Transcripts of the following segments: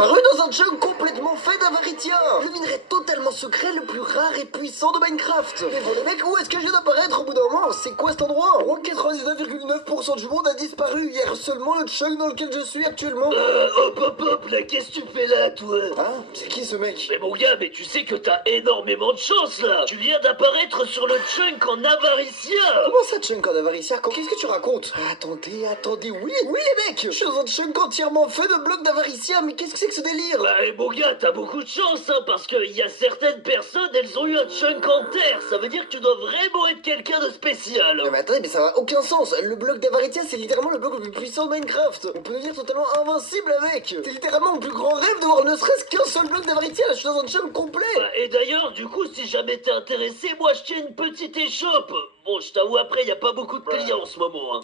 apparu dans un chunk complètement fait d'Avaritia, le minerai totalement secret le plus rare et puissant de Minecraft. Mais bon les mecs, où est-ce que je viens d'apparaître au bout d'un moment? C'est quoi cet endroit? 99,9% du monde a disparu. Hier seulement le chunk dans lequel je suis actuellement. Hop, là, qu'est-ce que tu fais là, toi? Hein? C'est qui ce mec? Mais mon gars, mais tu sais que t'as énormément de chance, là. Tu viens d'apparaître sur le chunk en Avaritia. Comment ça chunk en Avaritia? Qu'est-ce que tu racontes? Attendez, oui les mecs, je suis dans un chunk entièrement fait de blocs d'Avaritia, mais qu'est-ce que c'est que ce délire? Bah, et mon gars, t'as beaucoup de chance, hein, parce qu'il y a certaines personnes, elles ont eu un chunk en terre. Ça veut dire que tu dois vraiment être quelqu'un de spécial. Mais attendez, mais ça n'a aucun sens. Le bloc d'Avaritia, c'est littéralement le bloc le plus puissant de Minecraft. On peut devenir totalement invincible avec. C'est littéralement mon plus grand rêve de voir ne serait-ce qu'un seul bloc d'Avaritia. Là, je suis dans un chunk complet. Bah, et d'ailleurs, du coup, si jamais t'es intéressé, moi je tiens une petite échoppe. Bon, je t'avoue, après, y a pas beaucoup de clients en ce moment, hein.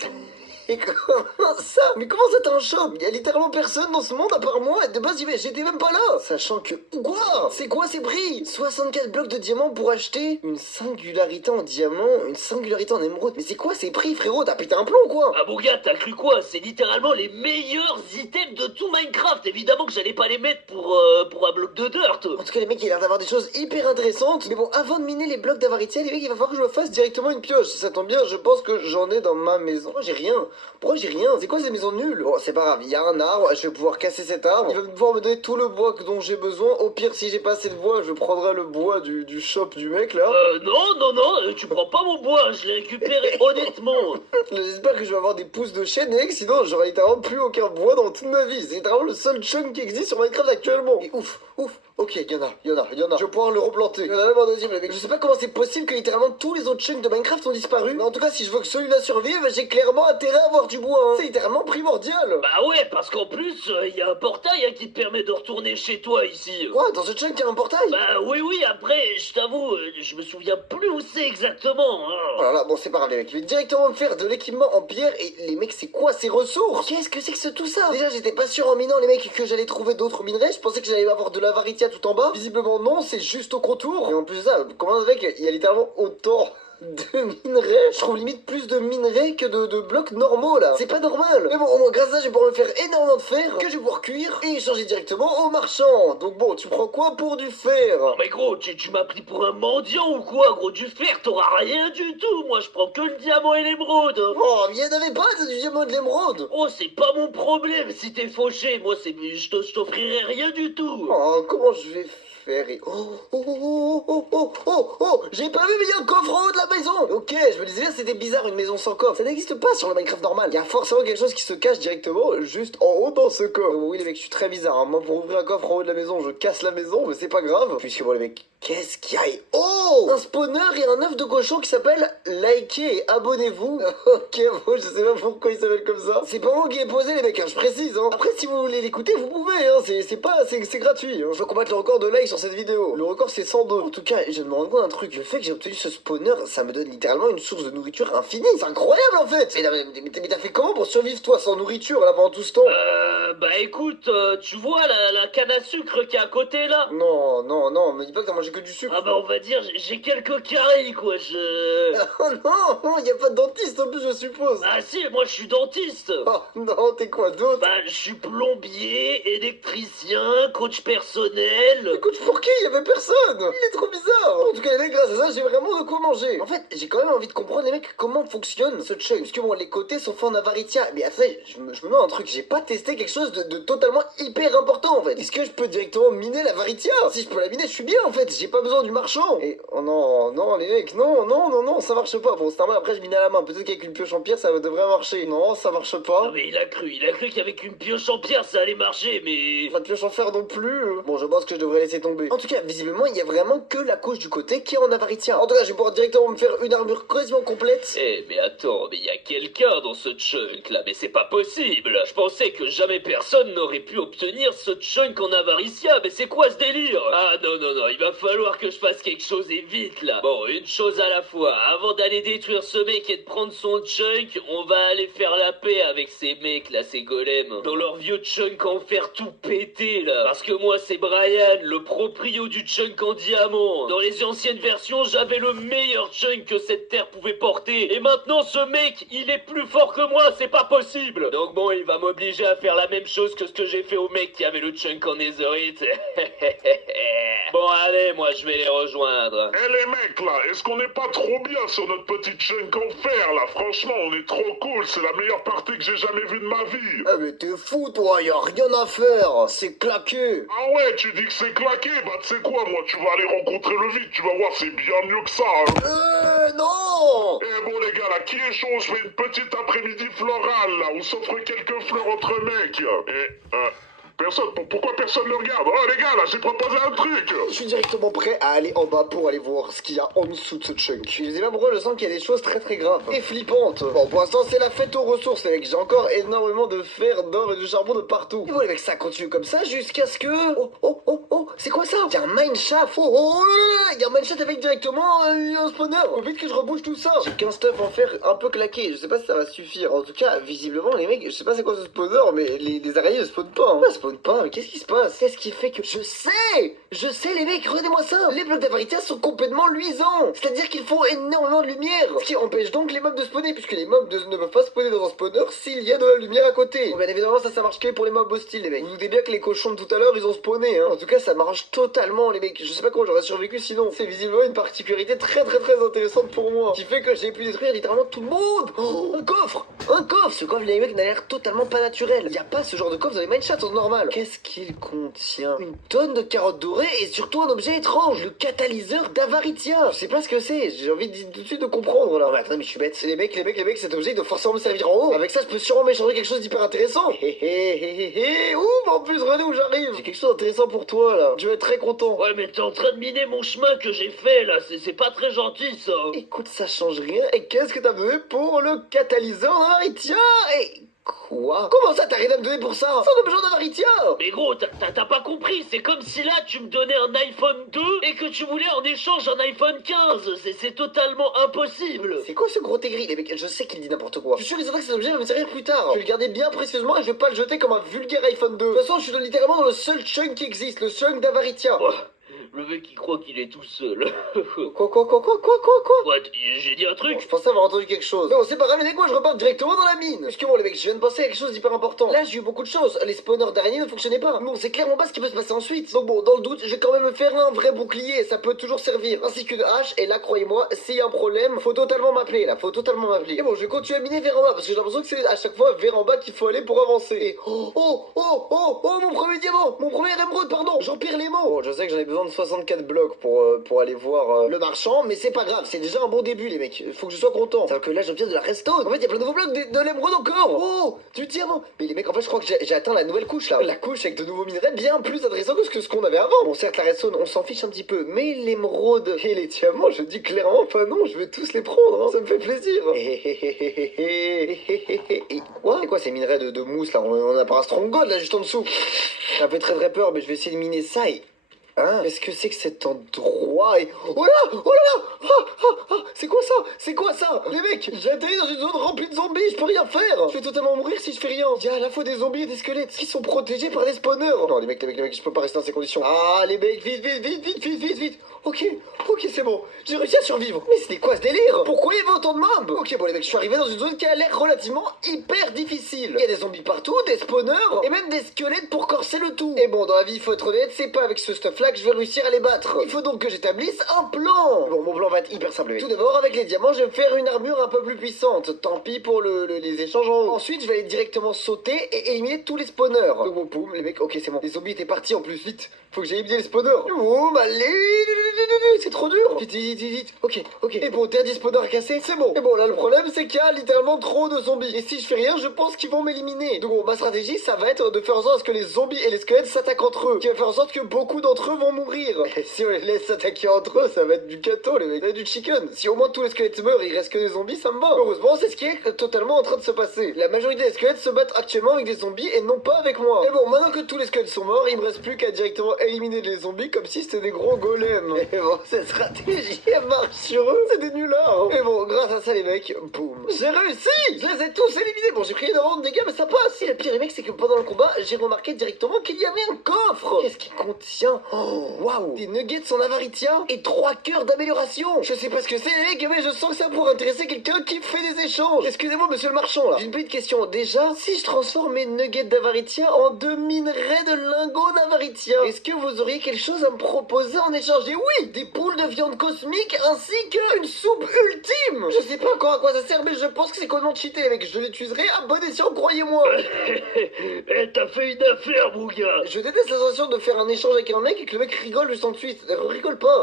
Et comment ça? Mais comment ça t'es un shop? Il y a littéralement personne dans ce monde à part moi. De base, j'étais même pas là. Sachant que... Quoi? C'est quoi ces prix? 64 blocs de diamants pour acheter une singularité en diamant, une singularité en émeraude. Mais c'est quoi ces prix, frérot? T'as pété un plomb ou quoi? Ah mon gars, t'as cru quoi? C'est littéralement les meilleurs items de tout Minecraft. Évidemment que j'allais pas les mettre pour un bloc de dirt. En tout cas, les mecs, il a l'air d'avoir des choses hyper intéressantes. Mais bon, avant de miner les blocs d'Avaritia, les mecs, il va falloir que je me fasse directement une pioche. Si ça tombe bien, je pense que j'en ai dans ma maison. Moi, j'ai rien. Pourquoi j'ai rien? C'est quoi ces maisons nulles? Bon, c'est pas grave, il y a un arbre, je vais pouvoir casser cet arbre. Il va pouvoir me donner tout le bois dont j'ai besoin. Au pire, si j'ai pas assez de bois, je prendrai le bois du shop du mec là. Non, tu prends pas mon bois, je l'ai récupéré honnêtement. J'espère que je vais avoir des pousses de chêne, mec, sinon j'aurai littéralement plus aucun bois dans toute ma vie. C'est littéralement le seul chunk qui existe sur Minecraft actuellement. Et ouf. Ok, il y en a. Je vais pouvoir le replanter. Il y en a même un deuxième, les mecs. Je sais pas comment c'est possible que littéralement tous les autres chunks de Minecraft ont disparu. Mais en tout cas, si je veux que celui-là survive, j'ai clairement intérêt à avoir du bois. Hein. C'est littéralement primordial. Bah ouais, parce qu'en plus, il y a un portail hein, qui te permet de retourner chez toi ici. Quoi? Dans ce chunk, il y a un portail? Bah oui, après, je t'avoue, je me souviens plus où c'est exactement. Hein. Oh là là, bon, c'est pas grave, les mecs. Je vais directement me faire de l'équipement en pierre. Et les mecs, c'est quoi ces ressources? Qu'est-ce que c'est que tout ça? Déjà, j'étais pas sûr en minant, les mecs, que j'allais trouver d'autres minerais. Je pensais que j'allais avoir de l'Avaritia tout en bas. Visiblement, non, c'est juste au contour. Et en plus de ça, comment ça fait qu'il y a littéralement autant de minerais? Je trouve limite plus de minerais que de blocs normaux là. C'est pas normal. Mais bon, au moins grâce à ça, je vais pouvoir me faire énormément de fer que je vais pouvoir cuire et échanger directement au marchand. Donc bon, tu prends quoi pour du fer? Non mais gros, tu m'as pris pour un mendiant ou quoi? Gros, du fer, t'auras rien du tout. Moi, je prends que le diamant et l'émeraude. Oh, mais il y en avait pas du diamant et de l'émeraude. Oh, c'est pas mon problème si t'es fauché. Moi, je t'offrirai rien du tout. Oh, comment je vais faire? J'ai pas vu, mais il y a un coffre en haut de la maison. Ok, je me disais bien c'était bizarre une maison sans coffre. Ça n'existe pas sur le Minecraft normal. Il y a forcément quelque chose qui se cache directement juste en haut dans ce coffre. Bon, oui les mecs, je suis très bizarre. Hein. Moi pour ouvrir un coffre en haut de la maison, je casse la maison, mais c'est pas grave. Puisque bon les mecs, qu'est-ce qu'il y a? Oh, un spawner et un œuf de cochon qui s'appelle likez et abonnez-vous. Ok, bon, je sais pas pourquoi il s'appelle comme ça. C'est pas moi qui ai posé les mecs, hein, je précise. Hein. Après si vous voulez l'écouter, vous pouvez. Hein. C'est gratuit. Hein. Je veux combattre le record de likes sur cette vidéo. Le record c'est 102. En tout cas, je me rends compte d'un truc. Le fait que j'ai obtenu ce spawner, ça me donne littéralement une source de nourriture infinie. C'est incroyable en fait. Mais t'as fait comment pour survivre toi sans nourriture là pendant tout ce temps? Bah écoute, tu vois la canne à sucre qui est à côté là? Non, me dis pas que t'as mangé que du sucre. Ah bah on va dire, j'ai quelques caries quoi, Oh non, y a pas de dentiste en plus je suppose. Ah si, moi je suis dentiste. Oh non, t'es quoi d'autre? Bah je suis plombier, électricien, coach personnel. Écoute, pour qui? Y avait personne. Il est trop bizarre. En tout cas les mecs, grâce à ça, j'ai vraiment de quoi manger. En fait, j'ai quand même envie de comprendre les mecs comment fonctionne ce chunk. Parce que bon, les côtés sont faits en Avaritia. Mais après, je me demande un truc, j'ai pas testé quelque chose de totalement hyper important en fait. Est-ce que je peux directement miner l'Avaritia? Si je peux la miner, je suis bien en fait. J'ai pas besoin du marchand. Et oh non les mecs, non, ça marche pas. Bon, c'est normal, après je mine à la main. Peut-être qu'avec une pioche en pierre, ça devrait marcher. Non, ça marche pas. Non mais il a cru qu'avec une pioche en pierre ça allait marcher, mais... Pas de pioche en fer non plus. Bon, je pense que je devrais laisser tomber. En tout cas, visiblement, il y a vraiment que la couche du côté qui est en Avaritia. En tout cas, je vais pouvoir directement me faire une armure quasiment complète. Eh, mais attends, mais il y a quelqu'un dans ce chunk là, mais c'est pas possible. Je pensais que jamais personne n'aurait pu obtenir ce chunk en Avaritia, mais c'est quoi ce délire? Ah non, il va falloir que je fasse quelque chose et vite là. Bon, une chose à la fois, avant d'aller détruire ce mec et de prendre son chunk, on va aller faire la paix avec ces mecs là, ces golems, dans leur vieux chunk en fer tout pété là. Parce que moi c'est Brian, le proprio du chunk en diamant. Dans les anciennes versions, j'avais le meilleur chunk chunk que cette terre pouvait porter. Et maintenant, ce mec, il est plus fort que moi, c'est pas possible. Donc bon, il va m'obliger à faire la même chose que ce que j'ai fait au mec qui avait le chunk en netherite. Bon, allez, moi, je vais les rejoindre. Eh les mecs là, est-ce qu'on n'est pas trop bien sur notre petite chunk en fer là? Franchement, on est trop cool, c'est la meilleure partie que j'ai jamais vue de ma vie. Ah mais t'es fou toi, y a rien à faire, c'est claqué. Ah ouais, tu dis que c'est claqué? Bah tu sais quoi, moi tu vas aller rencontrer le vide, tu vas voir, c'est bien mieux que ça. Hein. Non. Eh bon les gars là, qui est chaud? Je fais une petite après-midi florale là, on s'offre quelques fleurs entre mecs. Personne, pourquoi personne ne regarde? Oh les gars là, j'ai proposé un truc. Je suis directement prêt à aller en bas pour aller voir ce qu'il y a en dessous de ce chunk. Je sais pas pourquoi je sens qu'il y a des choses très très graves et flippantes. Bon, pour l'instant c'est la fête aux ressources les mecs, j'ai encore énormément de fer, d'or et de charbon de partout. Et bon les mecs, ça continue comme ça jusqu'à ce que... Oh, c'est quoi ça? Y'a un mineshaft. Oh là là, y'a un mineshaft avec directement un spawner. Faut vite que je rebouche tout ça. J'ai qu'un stuff en fer un peu claqué, je sais pas si ça va suffire. En tout cas, visiblement les mecs, je sais pas c'est quoi ce spawner, mais les araignées ne spawnent pas. Hein. Pas, mais qu'est-ce qui se passe? Qu'est-ce qui fait que... Je sais les mecs, regardez-moi ça. Les blocs d'Avaritia sont complètement luisants. C'est-à-dire qu'ils font énormément de lumière. Ce qui empêche donc les mobs de spawner, puisque les mobs ne peuvent pas spawner dans un spawner s'il y a de la lumière à côté. Bon, bien évidemment ça marche que pour les mobs hostiles les mecs. Vous vous doutez bien que les cochons de tout à l'heure ils ont spawné hein. En tout cas ça marche totalement les mecs. Je sais pas comment j'aurais survécu sinon. C'est visiblement une particularité très intéressante pour moi. Qui fait que j'ai pu détruire littéralement tout le monde. Oh, un coffre. Ce coffre les mecs n'a l'air totalement pas naturel. Y a pas ce genre de coffre dans les mineshafts en normal. Qu'est-ce qu'il contient? Une tonne de carottes dorées et surtout un objet étrange, le catalyseur d'Avaritia. Je sais pas ce que c'est, j'ai envie tout de suite de comprendre là. Oh, mais attendez, mais je suis bête. Les mecs, cet objet il doit forcément me servir en haut. Avec ça, je peux sûrement m'échanger quelque chose d'hyper intéressant. Ouh, en plus, regardez où j'arrive. J'ai quelque chose d'intéressant pour toi là. Je vais être très content. Ouais, mais t'es en train de miner mon chemin que j'ai fait là, c'est pas très gentil ça. Écoute, ça change rien. Et qu'est-ce que t'as donné pour le catalyseur d'Avaritia? Quoi? Comment ça t'as rien à me donner pour ça? C'est un objet d'Avaritia. Mais gros, t'as pas compris, c'est comme si là tu me donnais un iPhone 2 et que tu voulais en échange un iPhone 15. C'est totalement impossible. C'est quoi ce gros aigri les mecs? Je sais qu'il dit n'importe quoi. Je suis sûr que cet objet va me servir plus tard. Je vais le garder bien précieusement et je vais pas le jeter comme un vulgaire iPhone 2. De toute façon, je suis littéralement dans le seul chunk qui existe, le chunk d'Avaritia. Oh, le mec il croit qu'il est tout seul. Quoi? What? J'ai dit un truc? Bon, je pensais avoir entendu quelque chose. Non, c'est pas grave, les mecs, moi je repars directement dans la mine. Parce que bon, les mecs, je viens de penser à quelque chose d'hyper important. Là, j'ai eu beaucoup de choses. Les spawners d'araignées ne fonctionnaient pas. Bon, c'est clairement pas ce qui peut se passer ensuite. Donc bon, dans le doute, je vais quand même me faire un vrai bouclier. Ça peut toujours servir. Ainsi qu'une hache. Et là, croyez-moi, s'il y a un problème, faut totalement m'appeler. Là, faut totalement m'appeler. Et bon, je vais continuer à miner vers en bas. Parce que j'ai l'impression que c'est à chaque fois vers en bas qu'il faut aller pour avancer. Et oh, mon premier diamant. Mon premier émeraude, pardon. J'empire les mots. Bon, je sais que j'en ai besoin de 64 blocs pour aller voir le marchand. Mais c'est pas grave. C'est déjà un bon début, les mecs. Faut que je sois content. C'est que là, je viens de la redstone. En fait, il y a plein de nouveaux blocs de l'émeraude encore. Oh, du diamant. Mais les mecs, en fait, je crois que j'ai atteint la nouvelle couche là. La couche avec de nouveaux minerais bien plus intéressant que ce qu'on avait avant. Bon, certes, la redstone, on s'en fiche un petit peu. Mais l'émeraude et les diamants, je dis clairement pas non. Je vais tous les prendre. Hein. Ça me fait plaisir. Et quoi? C'est quoi ces minerais de mousse là? On a pas un strong gold là juste en dessous. Ça fait très peur, mais je vais essayer de miner ça et. Hein? Qu'est-ce que c'est que cet endroit et... Oh là c'est quoi ça? Les mecs, j'ai atterri dans une zone remplie de zombies, je peux rien faire. Je vais totalement mourir si je fais rien. Il y a à la fois des zombies et des squelettes qui sont protégés par des spawners. Non, les mecs, je peux pas rester dans ces conditions. Ah, les mecs, vite. Ok, c'est bon. J'ai réussi à survivre. Mais c'était quoi ce délire? Pourquoi il y avait autant de mobs? Ok, bon les mecs, je suis arrivé dans une zone qui a l'air relativement hyper difficile. Il y a des zombies partout, des spawners et même des squelettes pour corser le tout. Et bon, dans la vie, il faut être honnête, c'est pas avec ce stuff là que je vais réussir à les battre. Il faut donc que j'établisse un plan. Bon, mon plan va être hyper simple. Tout d'abord, avec les diamants, je vais me faire une armure un peu plus puissante. Tant pis pour les échanges en haut. Ensuite, je vais aller directement sauter et éliminer tous les spawners. Donc bon, boum, les mecs, ok, c'est bon. Les zombies étaient partis en plus, vite. Faut que j'ai éliminé les spawners. Boum, allez, c'est trop dur. Vite. Ok. Et bon, dernier spawner à casser, c'est bon. Et bon, là, le problème, c'est qu'il y a littéralement trop de zombies. Et si je fais rien, je pense qu'ils vont m'éliminer. Donc bon, ma stratégie, ça va être de faire en sorte que les zombies et les squelettes s'attaquent entre eux. Qui va faire en sorte que beaucoup d'entre eux vont mourir. Et si on les laisse s'attaquer entre eux, ça va être du gâteau, les mecs. Ça va être du chicken. Si au moins tous les squelettes meurent et il reste que des zombies, ça me va. Heureusement, c'est ce qui est totalement en train de se passer. La majorité des squelettes se battent actuellement avec des zombies et non pas avec moi. Et bon, maintenant que tous les squelettes sont morts, il me reste plus qu'à directement éliminer les zombies comme si c'était des gros golems. Mais bon, cette stratégie, elle marche sur eux, c'est des nullards. Et bon, grâce à ça, les mecs, boum. J'ai réussi. Je les ai tous éliminés. Bon, j'ai pris énormément de dégâts, mais ça passe. Et le pire, les mecs, c'est que pendant le combat, j'ai remarqué directement qu'il y avait un coffre. Qu'est-ce qu'il contient? Oh, waouh. Des nuggets en avaritia et 3 cœurs d'amélioration. Je sais pas ce que c'est, les mecs, mais je sens que ça pourrait intéresser quelqu'un qui fait des échanges. Excusez-moi, monsieur le marchand, là. J'ai une petite question. Déjà, si je transforme mes nuggets d'avaritia en 2 minerais de lingots d'avaritia, est-ce que vous auriez quelque chose à me proposer en échange? Et oui, des poules de viande cosmique ainsi qu'une soupe ultime. Je sais pas encore à quoi ça sert, mais je pense que c'est complètement cheaté, les mecs. Je l'utiliserai à bon escient, croyez-moi. Eh, t'as fait une affaire, mon gars. Je déteste la sensation de faire un échange avec un mec et que le mec rigole juste en suite. Rigole pas.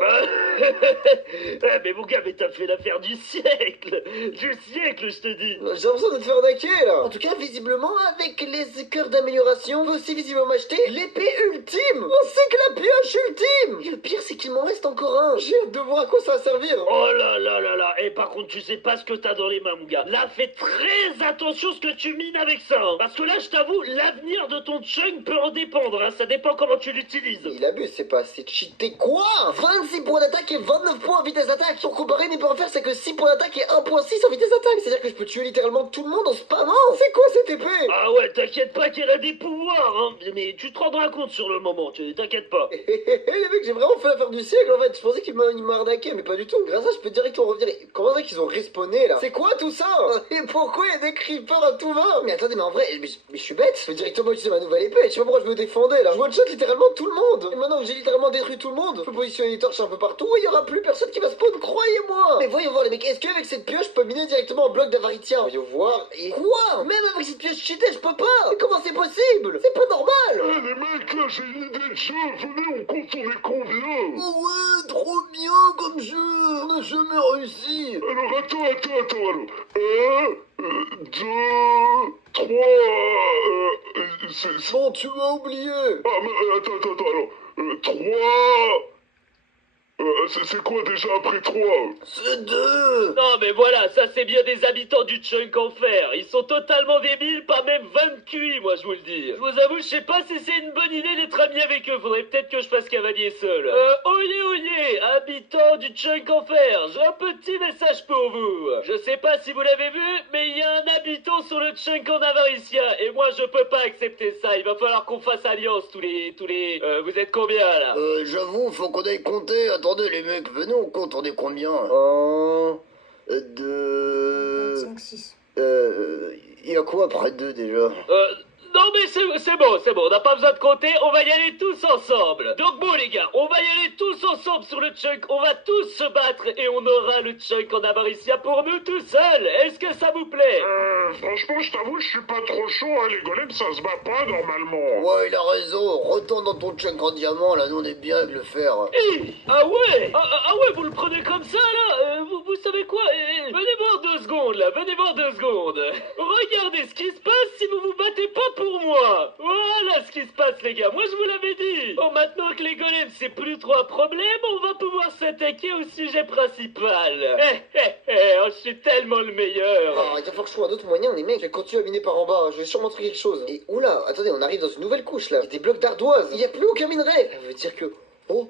Eh, mais mon gars, mais t'as fait l'affaire du siècle. Du siècle, je te dis. J'ai l'impression de te faire arnaquer là. En tout cas, visiblement, avec les cœurs d'amélioration, on peut aussi visiblement acheter l'épée ultime. On sait que la pioche ultime. Et le pire, c'est qu'il m'en reste encore un. J'ai hâte de voir à quoi ça va servir. Oh là là là là. Et par contre, tu sais pas ce que t'as dans les mains, mon gars. Là, fais très attention ce que tu mines avec ça. Hein. Parce que là, je t'avoue, l'avenir de ton chunk peut en dépendre. Hein. Ça dépend comment tu l'utilises. Il abuse, c'est pas assez cheaté. Quoi? 26 points d'attaque et 29 points en vitesse d'attaque. Pour comparer, n'est pas en faire, c'est que 6 points d'attaque et 1.6 en vitesse d'attaque. C'est-à-dire que je peux tuer littéralement tout le monde en spammant. C'est quoi cette épée? Ah ouais, t'inquiète pas qu'elle a des pouvoirs, hein. Mais tu te rendras compte sur le moment, t'inquiète pas. Les mecs, j'ai vraiment fait l'affaire du siècle en fait. Je pensais qu'il m'a arnaqué, mais pas du tout. Grâce à ça, je peux directement revenir. Comment ça qu'ils ont respawné là? C'est quoi tout ça? Et pourquoi il y a des creepers à tout va? Mais attendez, mais en vrai, mais je suis bête. Je peux directement utiliser ma nouvelle épée. Je sais pas pourquoi je me défendais là. Je one-shot littéralement tout le monde. Et maintenant que j'ai littéralement détruit tout le monde, je peux positionner les torches un peu partout et il y aura plus personne qui va spawn, croyez-moi. Mais voyons voir les mecs, est-ce qu'avec cette pioche, je peux miner directement en bloc d'avaritia? Voyons voir. Et quoi? Même avec cette pioche cheatée, je peux pas. Mais comment c'est possible? C'est pas normal. Eh les mecs, là j'ai une idée de jeu, venez, on compte, on est combien? Oh ouais, trop bien comme jeu. On a jamais réussi. Alors attends, alors. 2, 3, c'est... Bon, tu m'as oublié. Ah, mais attends, alors. 3... c'est quoi déjà après 3? C'est 2. Non mais voilà, ça c'est bien des habitants du chunk en fer. Ils sont totalement débiles, pas même 20 QI, moi je vous le dis. Je vous avoue, je sais pas si c'est une bonne idée d'être ami avec eux. Faudrait peut-être que je fasse cavalier seul. Oyez, habitants du chunk en fer, j'ai un petit message pour vous. Je sais pas si vous l'avez vu, mais il y a un habitant sur le chunk en Avaricia. Et moi je peux pas accepter ça. Il va falloir qu'on fasse alliance tous les... vous êtes combien là? J'avoue, faut qu'on aille compter. Attendez les mecs, venez, on compte, on est combien? 1, 2... 5, 6. Il y a quoi après 2 déjà? Non mais c'est bon, on n'a pas besoin de compter, on va y aller tous ensemble. Donc bon les gars, on va y aller tous ensemble sur le chunk, on va tous se battre et on aura le chunk en Avaricia pour nous tout seuls. Est-ce que ça vous plaît? Franchement, je t'avoue, je suis pas trop chaud, hein, les golems, ça se bat pas normalement. Ouais, il a raison, retourne dans ton chunk en diamant, là, nous on est bien avec le fer. Ah ouais, ah ouais, vous le prenez comme ça là? Vous savez quoi? Venez voir 2 secondes là, venez voir 2 secondes. Regardez ce qui se passe si vous vous battez pas pour moi. Voilà ce qui se passe les gars, moi je vous l'avais dit. Bon, maintenant que les golems c'est plus trop un problème, on va pouvoir s'attaquer au sujet principal. Je suis tellement le meilleur. Ah, il va falloir que je trouve un autre moyen, les mecs. Je vais continuer à miner par en bas, je vais sûrement trouver quelque chose. Et oula, attendez, on arrive dans une nouvelle couche là. Il y a des blocs d'ardoise, il n'y a plus aucun minerai. Ça veut dire que... Oh,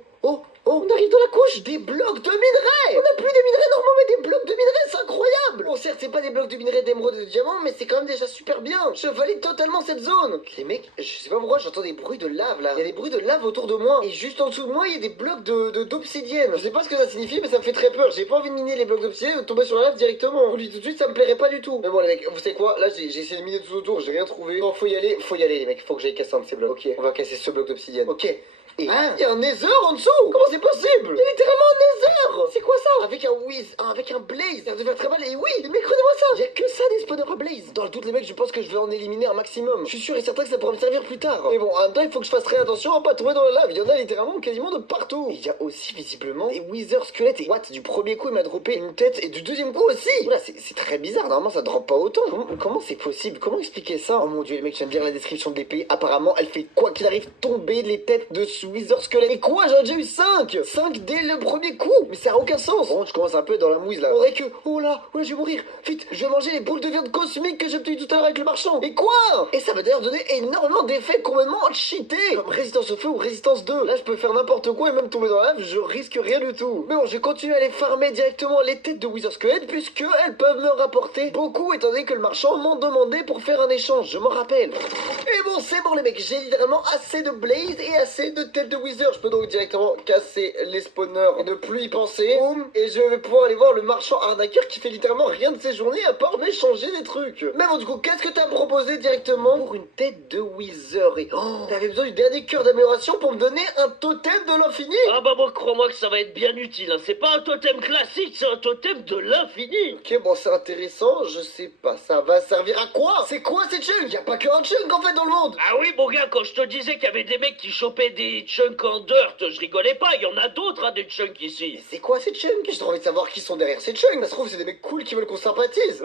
on arrive dans la couche des blocs de minerais. On n'a plus des minerais normaux, mais des blocs de minerais, c'est incroyable. Bon, certes, c'est pas des blocs de minerais d'émeraude et de diamant, mais c'est quand même déjà super bien. Je valide totalement cette zone. Les mecs, je sais pas pourquoi j'entends des bruits de lave là. Il y a des bruits de lave autour de moi. Et juste en dessous de moi, il y a des blocs d'obsidienne. Je sais pas ce que ça signifie, mais ça me fait très peur. J'ai pas envie de miner les blocs d'obsidienne et de tomber sur la lave directement. Je vous le dis tout de suite, ça me plairait pas du tout. Mais bon, les mecs, vous savez quoi? Là, j'ai essayé de miner tout autour, j'ai rien trouvé. Non, faut y aller, les mecs. Faut que j'aille casser un de ces blocs. Ok, on va casser ce bloc d'obsidienne. Ok. Et il y a un nether en dessous. Comment c'est possible? Il y a littéralement un nether. C'est quoi ça? Avec un blaze. Ça devait faire très mal. Et oui, les mecs, regardez-moi ça. Il y a que ça des spawners à blaze. Dans le doute, les mecs, je pense que je vais en éliminer un maximum. Je suis sûr et certain que ça pourra me servir plus tard. Mais bon, en même temps, il faut que je fasse très attention à pas tomber dans la lave. Il y en a littéralement quasiment de partout. Et il y a aussi visiblement des wither squelettes. Et what? Du premier coup, il m'a droppé une tête et du deuxième coup aussi. Oula, c'est très bizarre. Normalement, ça drop pas autant. Comment c'est possible? Comment expliquer ça? Oh mon dieu, les mecs, j'aime bien la description de l'épée. Apparemment, elle fait quoi qu'il arrive tomber les têtes dessus. Wither Squelette. Et quoi, j'en ai déjà eu 5 5 dès le premier coup. Mais ça a aucun sens. Bon, je commence un peu dans la mouise là. Faudrait que... Oh là, je vais mourir. Vite, je vais manger les boules de viande cosmique que j'ai obtenues tout à l'heure avec le marchand. Et quoi? Et ça va d'ailleurs donner énormément d'effets complètement cheatés. Comme résistance au feu ou résistance 2. Là, je peux faire n'importe quoi et même tomber dans la lave, je risque rien du tout. Mais bon, je continue à aller farmer directement les têtes de Wither Squelette puisque elles peuvent me rapporter beaucoup étant donné que le marchand m'en demandait pour faire un échange, je m'en rappelle. Et bon, c'est bon les mecs, j'ai littéralement assez de blaze et assez de têtes de Wither. Je peux donc directement casser les spawners et ne plus y penser. Boum. Et je vais pouvoir aller voir le marchand arnaqueur qui fait littéralement rien de ses journées à part m'échanger des trucs. Mais bon, du coup, qu'est-ce que t'as proposé directement pour une tête de Wither? Et oh, t'avais besoin du dernier cœur d'amélioration pour me donner un totem de l'infini? Ah bah moi, crois-moi que ça va être bien utile, hein. C'est pas un totem classique, c'est un totem de l'infini. Ok, bon, c'est intéressant, je sais pas, ça va servir à quoi? C'est quoi ces chunks? Y'a pas qu'un chunk en fait dans le monde. Ah oui, mon gars, quand je te disais qu'il y avait des mecs qui chopaient des chunks en dirt, je rigolais pas, il y en a d'autres, hein, des chunks ici. C'est quoi ces chunks? J'ai trop envie de savoir qui sont derrière ces chunks. Ça se trouve, c'est des mecs cool qui veulent qu'on sympathise.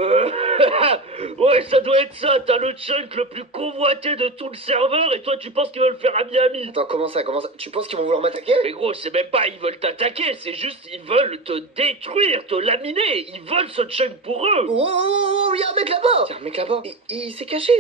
Ouais, ça doit être ça, t'as le chunk le plus convoité de tout le serveur et toi tu penses qu'ils veulent faire ami-ami. Attends, comment ça? Tu penses qu'ils vont vouloir m'attaquer? Mais gros, c'est même pas ils veulent t'attaquer, c'est juste ils veulent te détruire, te laminer, ils veulent ce chunk pour eux. Oh, y'a un mec là-bas! Y'a un mec là-bas. Il s'est caché.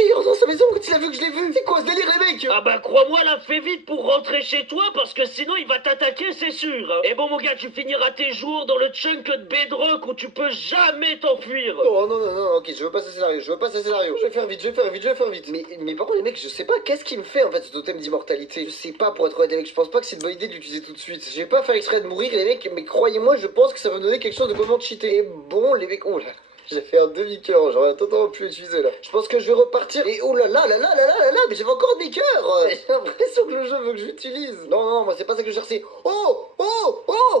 Il rentre dans sa maison quand il a vu que je l'ai vu. C'est quoi ce délire les mecs? Ah bah crois-moi là, fais vite pour rentrer chez toi parce que sinon il va t'attaquer c'est sûr. Et bon mon gars, tu finiras tes jours dans le chunk de Bedrock où tu peux jamais t'enfuir. Oh non, ok, je veux pas ce scénario, Je vais faire vite. Mais par contre les mecs, je sais pas qu'est-ce qui me fait en fait ce totem d'immortalité. Je sais pas pour être honnête les mecs, je pense pas que c'est une bonne idée de l'utiliser tout de suite. Je vais pas faire exprès de mourir les mecs, mais croyez-moi, je pense que ça va me donner quelque chose de complètement cheaté. Et bon les mecs, oh là. J'ai fait un demi-cœur, j'aurais totalement pu l'utiliser là. Je pense que je vais repartir. Et oh là là, mais j'avais encore un demi-cœur. J'ai l'impression que le jeu veut que je l'utilise. Non, moi c'est pas ça que je cherchais. Oh,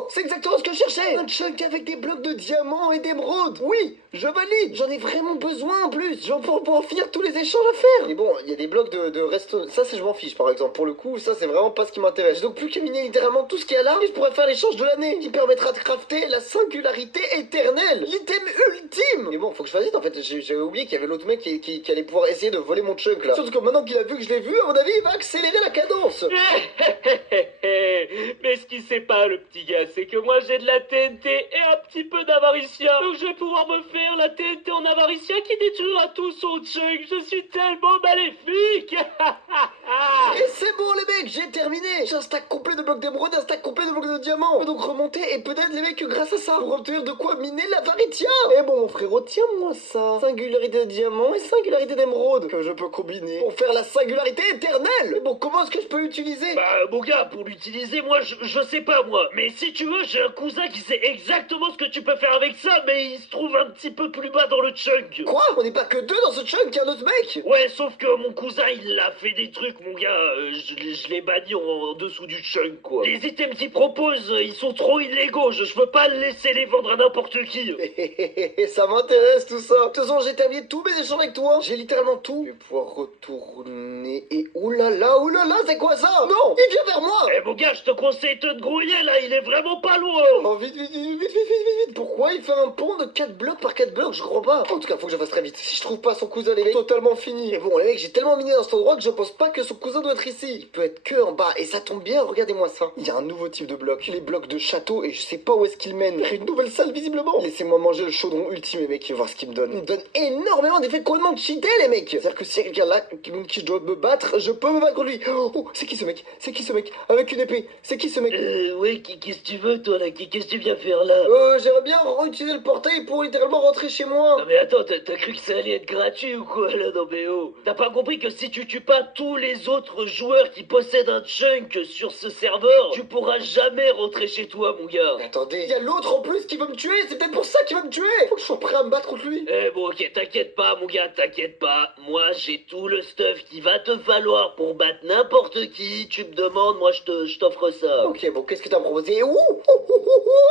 c'est exactement ce que je cherchais. Un chunk avec des blocs de diamants et d'émeraude. Oui, je valide. J'en ai vraiment besoin en plus. Je vais pouvoir finir tous les échanges à faire. Mais bon, il y a des blocs de resto. Ça, je m'en fiche par exemple. Pour le coup, ça c'est vraiment pas ce qui m'intéresse. J'ai donc plus qu'à miner littéralement tout ce qu'il y a là. Et je pourrais faire l'échange de l'année qui permettra de crafter la singularité éternelle. L'item ultime. Mais bon, faut que je fasse vite en fait. J'avais oublié qu'il y avait l'autre mec qui allait pouvoir essayer de voler mon chunk là. Surtout que maintenant qu'il a vu que je l'ai vu, à mon avis, il va accélérer la cadence. Mais ce qu'il sait pas, le petit gars, c'est que moi j'ai de la TNT et un petit peu d'Avaricia. Donc je vais pouvoir me faire la TNT en Avaricia qui détruira tout son chunk. Je suis tellement maléfique. Et c'est bon les mecs, j'ai terminé. J'ai un stack complet de blocs d'émeraude, un stack complet de blocs de diamants. On peut donc remonter et peut-être les mecs grâce à ça pour obtenir de quoi miner l'Avaritia. Et bon mon frérot, tiens-moi ça. Singularité de diamant et singularité d'émeraude que je peux combiner pour faire la singularité éternelle. Mais bon, comment est-ce que je peux l'utiliser? Bah mon gars, pour l'utiliser, moi je sais pas moi. Mais si tu veux, j'ai un cousin qui sait exactement ce que tu peux faire avec ça, mais il se trouve un petit peu plus bas dans le chunk. Quoi? On n'est pas que deux dans ce chunk, y'a un autre mec? Ouais, sauf que mon cousin il a fait des trucs mon gars, je l'ai banni en dessous du chunk quoi. Les items qu'il propose, ils sont trop illégaux, je veux pas laisser les vendre à n'importe qui. Ça m'intéresse tout ça. De toute façon, j'ai terminé tous mes échanges avec toi. J'ai littéralement tout. Je vais pouvoir retourner et oulala, c'est quoi ça? Non, il vient vers moi. Eh mon gars, je te conseille de te grouiller là, il est vraiment pas loin. Oh vite. Pourquoi il fait un pont de 4 blocs par 4 blocs? Je crois pas. En tout cas, faut que je fasse très vite. Si je trouve pas son cousin, les mecs, totalement fini. Et bon, les mecs, j'ai tellement miné dans cet endroit que je pense pas que son cousin doit être ici. Il peut être que en bas. Et ça tombe bien, regardez-moi ça. Il y a un nouveau type de bloc. Les blocs de château et je sais pas où est-ce qu'il mène. Une nouvelle salle visiblement. Laissez-moi manger le chaudron ultime, les mecs, et voir ce qu'il me donne. Il me donne énormément d'effets complètement cheatés, les mecs. C'est-à-dire que s'il y a quelqu'un là qui je dois me battre, je peux me battre contre lui. Oh, c'est qui ce mec? Avec une épée. C'est qui ce mec? Ouais, qu'est-ce que tu veux toi là? Qu'est-ce que tu viens faire là? J'aimerais bien réutiliser le portail pour littéralement rentrer chez moi. Non mais attends, t'as cru que ça allait être gratuit ou quoi là? Non mais oh, t'as pas compris que si tu tues pas tous les autres joueurs qui possèdent un chunk sur ce serveur, tu pourras jamais rentrer chez toi mon gars. Mais attendez, il y a l'autre en plus qui veut me tuer, c'est peut-être pour ça qu'il veut me tuer. Faut que je sois prêt à me battre contre lui. Eh bon, ok, t'inquiète pas, mon gars, t'inquiète pas. Moi, j'ai tout le stuff qu'il va te falloir pour battre n'importe qui. Tu me demandes, moi, je t'offre ça. Ok, bon, qu'est-ce que t'as proposé?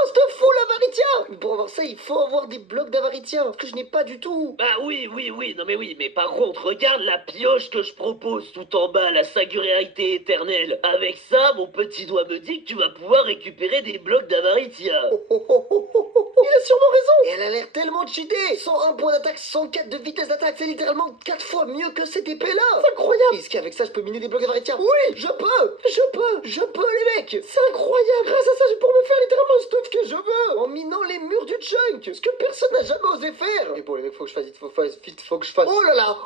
Stuff full Avaritia. Pour avoir ça, il faut avoir des blocs d'Avaritia, parce que je n'ai pas du tout. Bah oui, non mais oui, mais par contre, regarde la pioche que je propose tout en bas, la singularité éternelle. Avec ça, mon petit doigt me dit que tu vas pouvoir récupérer des blocs d'Avaritia. Il a sûrement raison. Et elle a l'air tellement cheatée. 101 points d'attaque, 104 de vitesse d'attaque, c'est littéralement 4 fois mieux que cette épée-là. C'est incroyable. Est-ce qu'avec ça, je peux miner des blocs d'Avaritia? Oui, je peux, les mecs. C'est incroyable. Grâce à ça, je vais pouvoir me faire littéralement le stuff que je veux. En minant les murs du chunk. Ce que personne n'a jamais osé faire. Et bon, les mecs, faut que je fasse vite, faut que je fasse. Oh là là.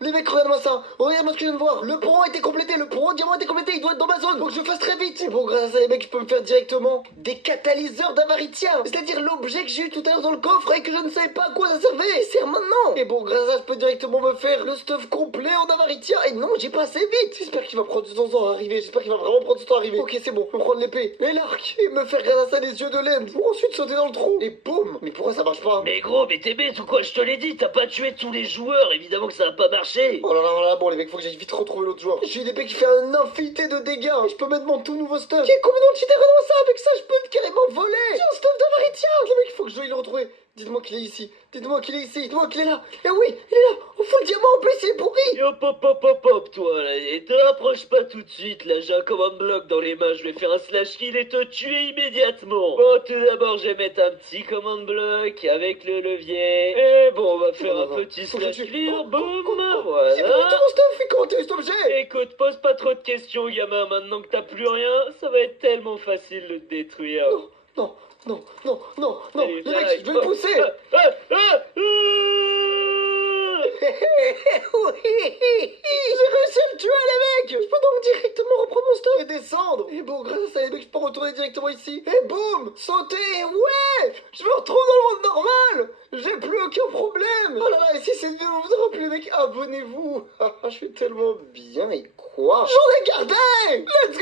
Les mecs, regarde-moi ça. Regarde-moi ce que je viens de voir. Le pont a été complété, le pont diamant a été complété. Il doit être dans ma zone. Faut que je fasse très vite. Et bon, grâce à ça, les mecs, je peux me faire directement des catalyseurs d'Avaritia. C'est-à-dire l'objet que j'ai eu tout à l'heure dans le coffre et que je ne savais pas à quoi ça servait. Il sert maintenant. Et bon, grâce à ça, je peux directement me faire le stuff complet en Avaritia. Et non, j'ai pas assez vite. J'espère qu'il va prendre du temps à arriver. J'espère qu'il va vraiment prendre du temps à arriver. Ok, c'est bon. Je peux prendre l'épée et l'arc et me faire grâce à ça les yeux de laine pour ensuite sauter dans le trou. Et boum. Mais pourquoi ça marche pas? Mais gros, mais t'es bête ou quoi? Je te l'ai dit, t'as pas tué tous les joueurs, évidemment que ça va pas marcher. Oh là, bon les mecs, faut que j'aille vite retrouver l'autre joueur. J'ai une épée qui fait un infinité de dégâts. Et je peux mettre mon tout nouveau stuff. Qui est complètement cheaté, regarde ça. Avec ça, je peux carrément voler. J'ai un stuff d'Avaritia. Les mecs, il faut que je dois le retrouver. Dites-moi qu'il est ici. Dites-moi qu'il est ici. Dites-moi qu'il est là. Eh oui, il est là. Au fond, le diamant en plus, il est pourri. Et hop, toi, là. Et te rapproche pas tout de suite, là. J'ai un command block dans les mains. Je vais faire un slash kill et te tuer immédiatement. Bon, tout d'abord, je vais mettre un petit command block avec le levier. Et bon, on va faire un petit slash clear. Boum, voilà. C'est pour ton stuff. Et comment t'as eu cet objet? Écoute, pose pas trop de questions, gamin. Maintenant que t'as plus rien, ça va être tellement facile de te détruire. Non. Allez, Les mecs, je vais le pousser. J'ai réussi à le tuer, les mecs. Je peux donc directement reprendre mon stuff et descendre. Et bon, grâce à ça, les mecs, je peux retourner directement ici. Et boum, sauter. Ouais, je me retrouve dans le monde normal. J'ai plus aucun problème. Oh là là, et si cette vidéo vous aura plu, les mecs, abonnez-vous. Je suis tellement bien. Et quoi? J'en ai gardé. Let's go.